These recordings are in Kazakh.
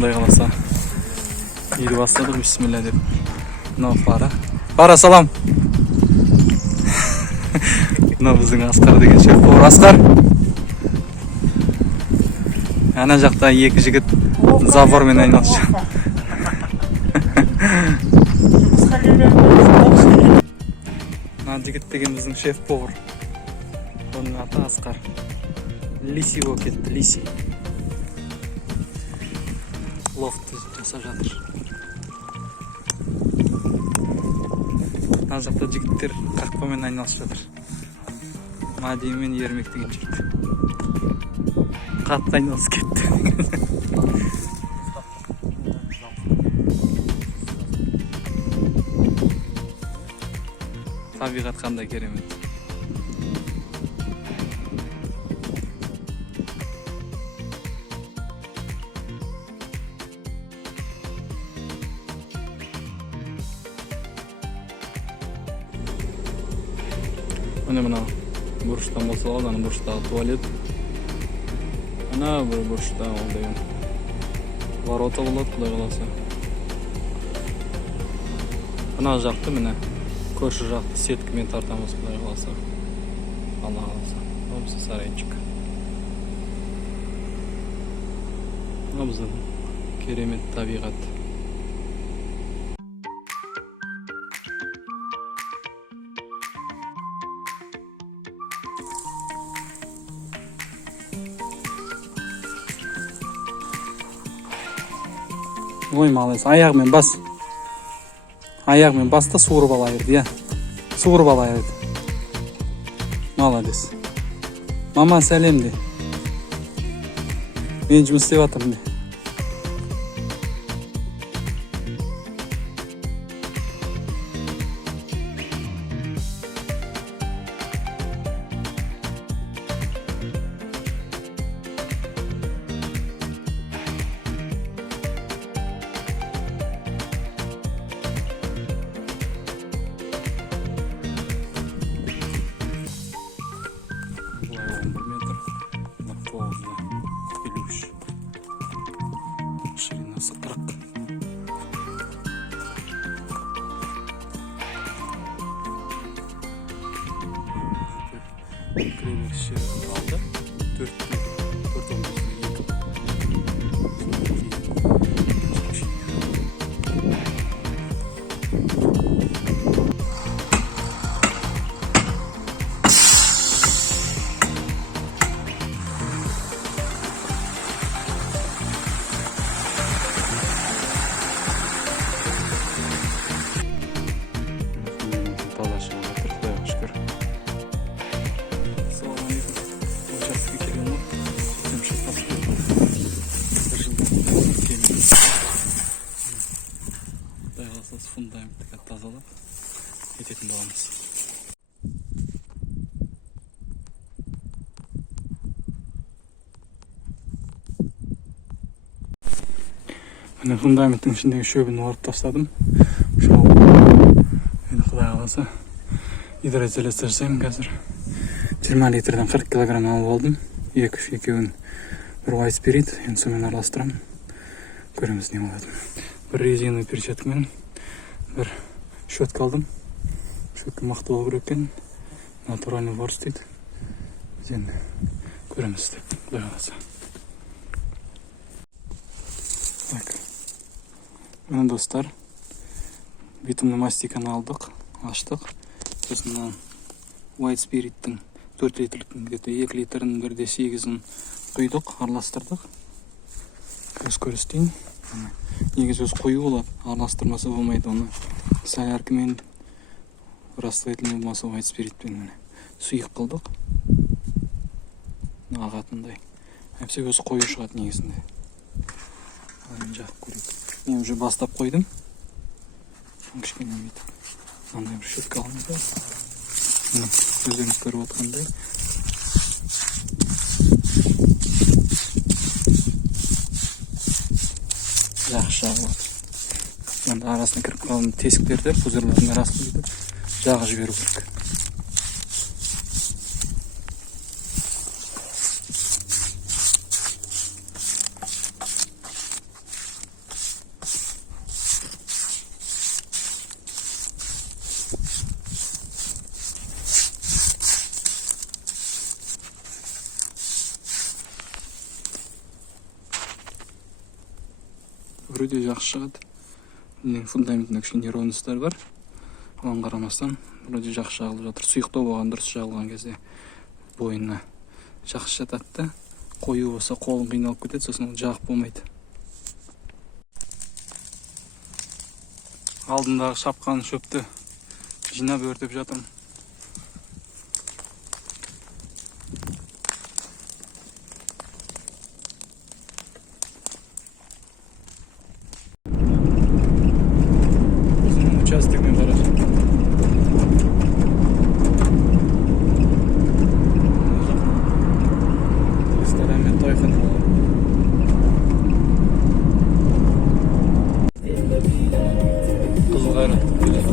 Құдай қаласа. Еді бастадық, бисмилля деп. Мынау Фара салам. Мынау біздің Асқар деген шеф-повар. Асқар. Ана жақта екі жігіт забормен айналысып. Мына жігіт деген біздің шеф-повар. Оның аты Асқар. Лиси болып кетті, Лиси. Лофт жасап жатыр. Мына жақта жігіттер қақпамен айналысып жатыр. Мадин мен Ермек деген жігіт. Қатты айналысып кетті. Табиғат қандай керемет. Мына бұрыштан болса алды, ана бұрыштағы туалет. Ана бір бұрышта ол деген ворота болады, Құдай қаласа. Ана жақты міне көрші жақты сеткімен тартамыз, Құдай қаласа. Алла қаласа. Осы сарайчик. Мына біздің керемет табиғат. Ой, малайыз, аяғымен бас. Аяғымен баста суырып ала берді, я. Суырып ала берді. Молодец. Мама сәлем де. Мен жұмыс істеп жатырмын де. Ширинасы 40. Кремик жері қалды. 4-15-2. Фундаментті тазалап кететін боламыз. Міне фундаменттің ішіндегі шөбін орып тастадым. Енді Құдай қаласа гидроизоляция жасаймын қазір. 20 литрден 40 килограмм алып алдым. Екеуін бір white spirit, енді сонымен араластырамын. Көреміз не болады. Бір резиновый перчаткамен бір щетка алдым. Щетка мықты болу керек екен. Натуральный ворс дейді. Біз енді көреміз деп, Құдай қаласа. Так. Міне достар, битумный мастиканы алдық, аштық. Сосын white spirit'тің 4 литрліктің где-то 2 литрінің 1/8-ін құйдық, араластырдық. Көз көрістейін. Негізі өз қою болады, араластырмаса болмайды оны. Соляркамен, растворительный болмаса white spiritпен сұйық қылдық. Ағатындай. Әпсе өз қою шығады негізінде. Алайын жақып көрейік. Мен уже бастап қойдым. Кішкене бүйтіп. Мынандай бір щетка алынды. Өздеріңіз көріп отқандай. Жақсы жағылады. Енді арасына кіріп қалған тесіктерді, пузырлардың арасына бүйтіп жағы жіберу керек. өте жақсы шығады. Фундаментінде кішкене неровностьтар бар. Оған қарамастан өте жақсы жағылып жатыр. Сұйықтау болған дұрыс жағылған кезде бойына жақсы жатады да. Қою болса қолың қиналып кетеді, сосын жағып болмайды. Алдындағы шапқан шөпті жинап өртеп жатырмын. Участокмен барады. Ресторан мен тойхана. Қызылқайрат келеді.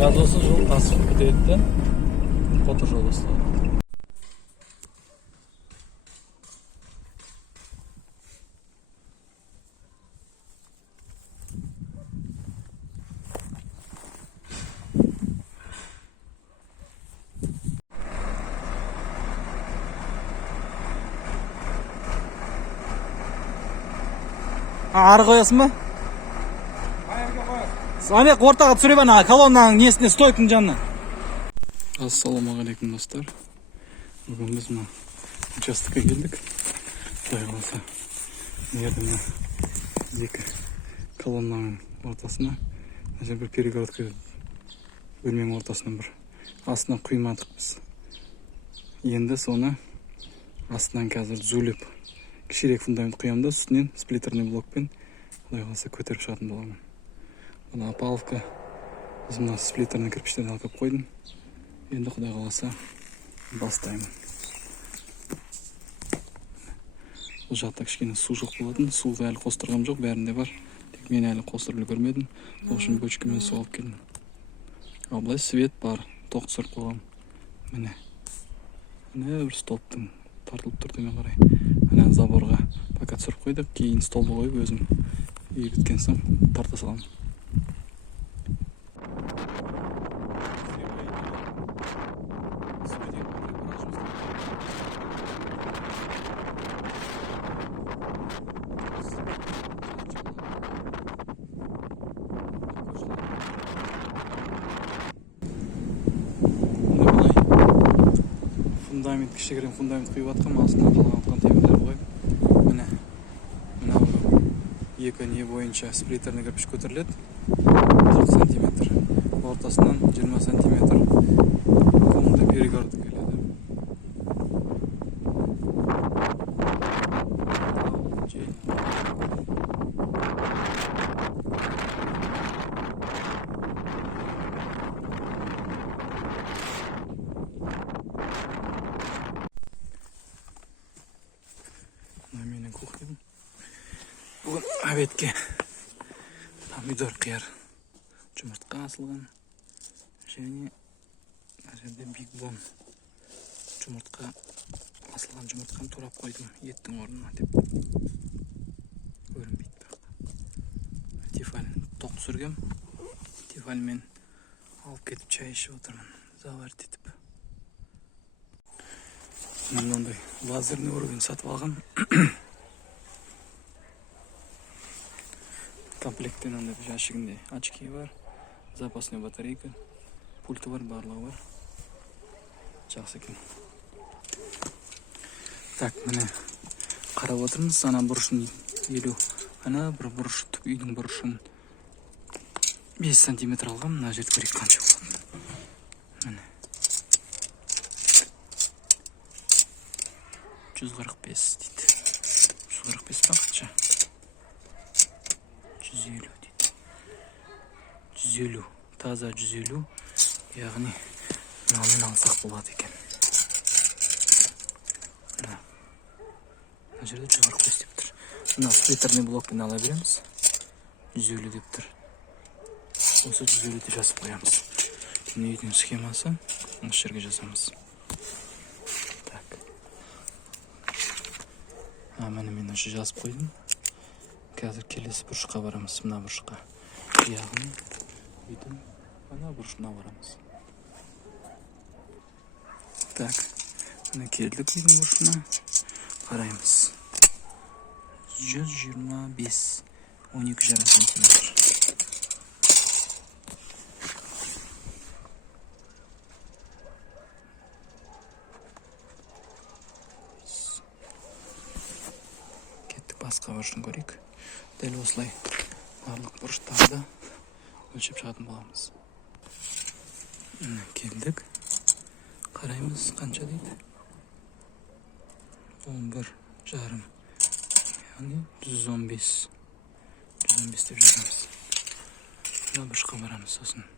Газосы жол тасып кетеді де, қотыр жол басталады. Ары қоясың ба? Ана ортаға түсіріп ана колоннаның несіне стойкың жанына. Ассалаумағалейкум достар. Бүгін біз мына участокқа келдік. Құдай қаласа, мына екі колоннаның ортасына бір перегородка бөлменің ортасынан бір астынан құймадық біз. Енді соны астынан қазір зүліп кішірек фундамент құямын да, үстінен сплиттерный блокпен құдай қаласа көтеріп шығатын боламын. Мына опаловка, біз мына сплиттерный кірпіштерді алып қойдым. Енді құдай қаласа бастаймын. Бұл жақта кішкене су жоқ болатын. Суды әлі қостырғам жоқ, бәрінде бар. Тек мен әлі қостырып көрмедім. Сол үшін бөшкемен су алып келдім. Ал былай свет бар, тоқ түсіріп қойғам. Міне бір столбтың тартылып тұр төмен қарай. Ана заборға пока түсіріп қойдық, кейін столбы қойып өзім үй біткен соң тарта саламын. Фундамент, кішігірім фундамент құйып атқам, астына қалған темірлер қойып. Міне екі не бойынша сплиттерный кірпіш көтеріледі. 40 сантиметр. Ортасынан 20 сантиметр комната перегородка келеді. Менің кухням. Бүгін обедке помидор қияр, жұмыртқа асылған, және жерде биг бон жұмыртқа асылған жұмыртқаны турап қойдым еттің орнына деп. Көрінбейді бірақ. Тефаль тоқ түсіргем. Тефальмен алып кетіп чай ішіп отырмын. Заварить етіп. Мынандай лазерный уровень сатып алған. Комплектте андай жәшігінде очки бар, запасный батарейка, пульті бар, барлығы бар. Жақсы екен. Так, міне қарап отырмыз. Ана бұрышын 50, ана бір бұрыш, түп үйдің бұрышын 5 сантиметр алғам. Мына жерді көрейік қанша болады. Міне 145 дейді. 145 па қанша? 150 дейді. 150, таза 150, яғни мынамен алсақ болады екен. Мына жерде 145 деп тұр. Мына сплиттерный блокпен ала береміз. 150 деп тұр. Осы 150-де жазып қоямыз. Үйдің схемасы осы жерге жазамыз. Так. Міне мен осы жазып қойдым. Қазір келесі бұрышқа барамыз, мына бұрышқа. Яғни үйдің ана бұрышына барамыз. Так, міне келдік үйдің бұрышына. Қараймыз. 125 12,5 сантиметр. Кеттік басқа бұрышын көрейік. Дәл осылай барлық бұрыштарды өлшеп шығатын боламыз. Келдік. Қараймыз қанша дейді. 11,5. Яғни 115 деп жазамыз. Мына бұрышқа барамыз сосын.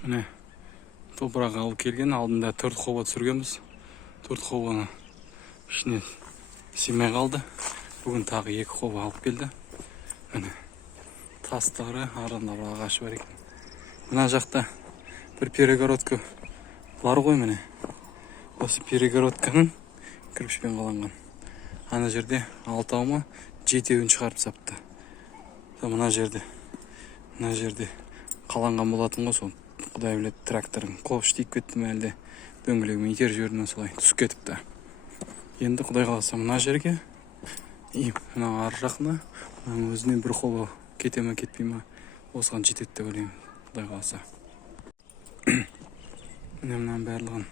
Міне топырақ алып келген, алдында 4 хоба түсіргенбіз. 4 хобаны ішіне симай қалды. Бүгін тағы 2 хоба алып келді. Міне тастары, арында бір ағашы бар екен. Мына жақта бір перегородка бар ғой міне. Осы перегородканың кірпішпен қаланған. Ана жерде 6-ма 7-еуін шығарып сапты. Мына жерде қаланған болатын ғой, сол құдай біледі, тракторың қош тиіп кетті ме әлде дөңгелегімен итер жібердім солай түсіп кетіпті. Енді құдай қаласа мына жерге мына ар жақына өзіне бір хоба кете ме кетпей ме осыған жетеді деп ойлаймын, құдай қаласа. Міне мынаның барлығын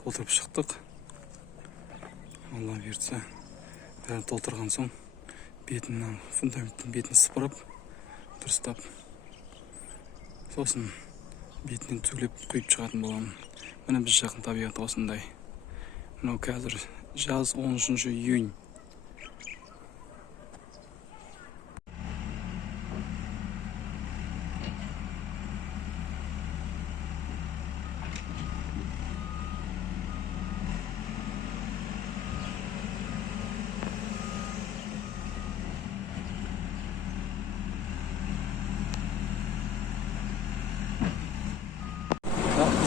толтырып шықтық. Алла берсе, бәрі толтырған соң фундаменттің бетін сыпырып дұрыстап, сосын бетінен түгілеп құйып шығатын боламын. Міне біз жақын табиғаты осындай. Мынау қазір жаз 13 июнь.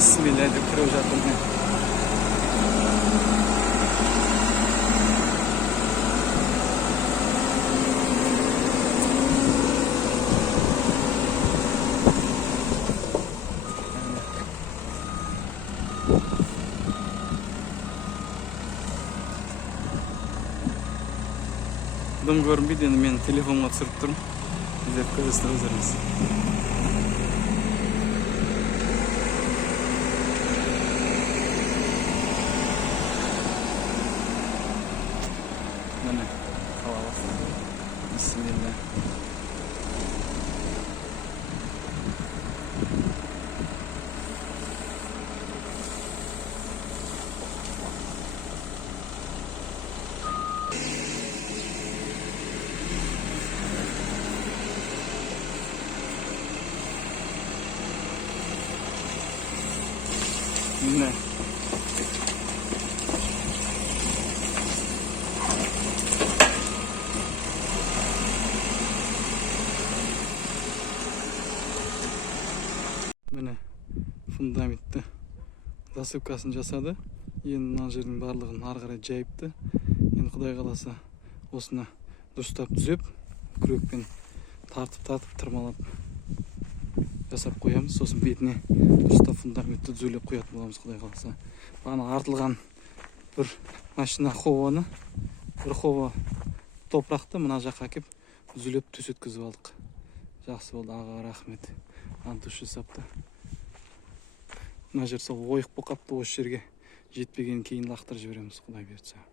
Bismillah деп кіріп жатырмын. Дым көрінбейді, енді мен телефонға түсіріп тұрмын. Іздеп көресіздер өздеріңіз. Міне, қалалық. Бисмилля. Міне. Міне, фундаментті засыпкасын жасады. Енді мына жердің барлығын ары қарай жайыпты. Енді Құдай қаласа осыны дұрыстап түзеп, күрекпен тартып тырмалап жасап қоямыз. Сосын бетіне дұрыстап фундаментті түзелеп қоятын боламыз, Құдай қаласа. Бағана артылған бір машина хованы, бір хова топырақты мына жаққа әкеп түзелеп төсеткізіп алдық. Жақсы болды, аға рахмет. Антуш жасапты. Мына жер сол ойық болып қапты, осы жерге жетпеген кейін лақтырып жібереміз, Құдай бұйыртса.